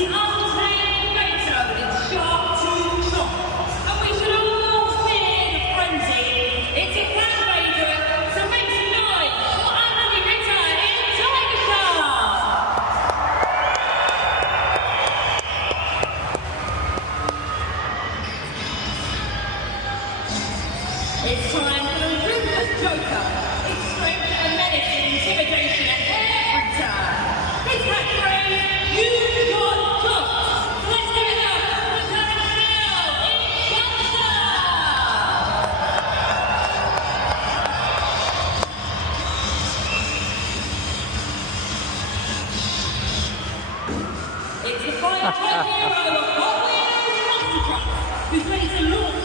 the untamed nature in sharp to chop. And we should all fear the frenzy. It's a fan favourite, so make some noise for Anthony Ritter in Tiger Shark. It's time for the ruthless Joker. It's strength and menace and intimidation at every turn. His catchphrase, you got jumped. So let's give it up for Terence Hill in Buster. It's the 5-10 hero of Hot Wheels Monster Trucks, who's ready to launch